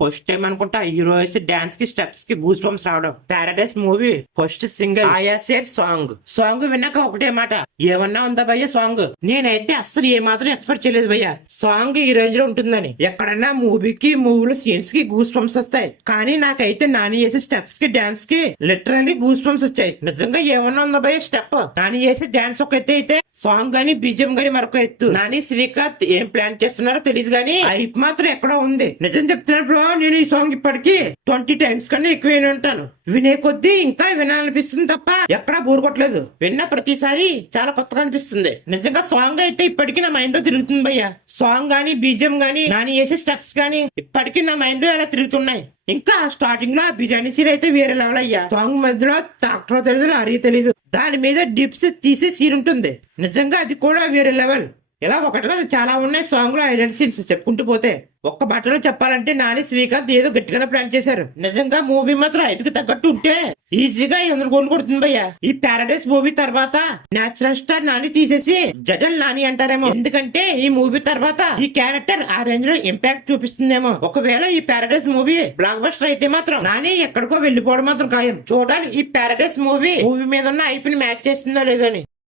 First time అనుకుంటా hero వేసి dance కి స్టెప్స్ కి గూస్ బంప్స్ రావడం. పారాడైస్ మూవీ ఫస్ట్ సింగిల్ ఆయా సేడ్ సాంగ్ విన్నాక ఒకటే మాట, ఏమన్నా ఉందా భయ్య సాంగ్. నేనైతే అస్సలు ఏమాత్రం ఎక్స్పెక్ట్ చేయలేదు భయ్య సాంగ్ ఈ రేంజ్ లో ఉంటుందని. ఎక్కడన్నా మూవీలో సీన్స్ కి గూస్ బంప్స్ వస్తాయి, కానీ నాకైతే నాని చేసే స్టెప్స్ కి డాన్స్ కి లిటరల్లీ గూస్ బంప్స్ వచ్చాయి. నిజంగా ఏమన్నా ఉందా భయ్య స్టెప్. నాని చేసే డాన్స్ ఒక ఎత్తు అయితే సాంగ్ గానీ బీజిఎం గానీ మరొక ఎత్తు. నాని శ్రీకాంత్ ఏం ప్లాన్ చేస్తున్నారో తెలియదు కానీ హైప్ మాత్రం ఎక్కడో ఉంది. నిజం చెప్తున్నాడు బ్రో, నేను ఈ సాంగ్ ఇప్పటికి 20 times కన్నా ఎక్కువ విని ఉంటాను. వినే కొద్దీ ఇంకా వినాలనిపిస్తుంది తప్ప ఎక్కడా బోర్ కొట్టలేదు. విన్న ప్రతిసారి చాలా కొత్తగా అనిపిస్తుంది. నిజంగా సాంగ్ అయితే ఇప్పటికీ నా మైండ్ లో తిరుగుతుంది భయ్య. సాంగ్ గానీ బీజిఎం గానీ నాని చేసే స్టెప్స్ గానీ ఇప్పటికీ నా మైండ్ లో ఎలా తిరుగుతున్నాయి. ఇంకా స్టార్టింగ్ లో ఆ బిర్యానీ సీన్ అయితే వేరే లెవెల్ అయ్యా. సాంగ్ మధ్యలో డాక్టర్ తెలియదు, అరీ తెలీదు, దాని మీద డిప్స్ తీసే సీన్ ఉంటుంది. నిజంగా అది కూడా వేరే లెవెల్. ఇలా ఒకటి కదా చాలా ఉన్నాయి సాంగ్ లో ఐరన్ సీన్స్ చెప్పుకుంటూ పోతే. ఒక్క బట్టలో చెప్పాలంటే నాని శ్రీకాంత్ ఏదో గట్టిగానే ప్లాన్ చేశారు. నిజంగా మూవీ మాత్రం ఐపీకి తగ్గట్టు ఉంటే ఈజీగా 100 కోట్లు కొడుతుంది భయ్య. ఈ పారాడైస్ మూవీ తర్వాత నేచురల్ స్టార్ నాని తీసేసి జడల్ నాని అంటారేమో. ఎందుకంటే ఈ మూవీ తర్వాత ఈ క్యారెక్టర్ ఆ రేంజ్ లో ఇంపాక్ట్ చూపిస్తుందేమో. ఒకవేళ ఈ పారాడైస్ మూవీ బ్లాక్ బస్టర్ అయితే మాత్రం నాని ఎక్కడికో వెళ్ళిపోవడం మాత్రం ఖాయం. చూడాలి ఈ పారాడైస్ మూవీ మీద ఉన్న ఐపీని మ్యాచ్ చేస్తుందో లేదని.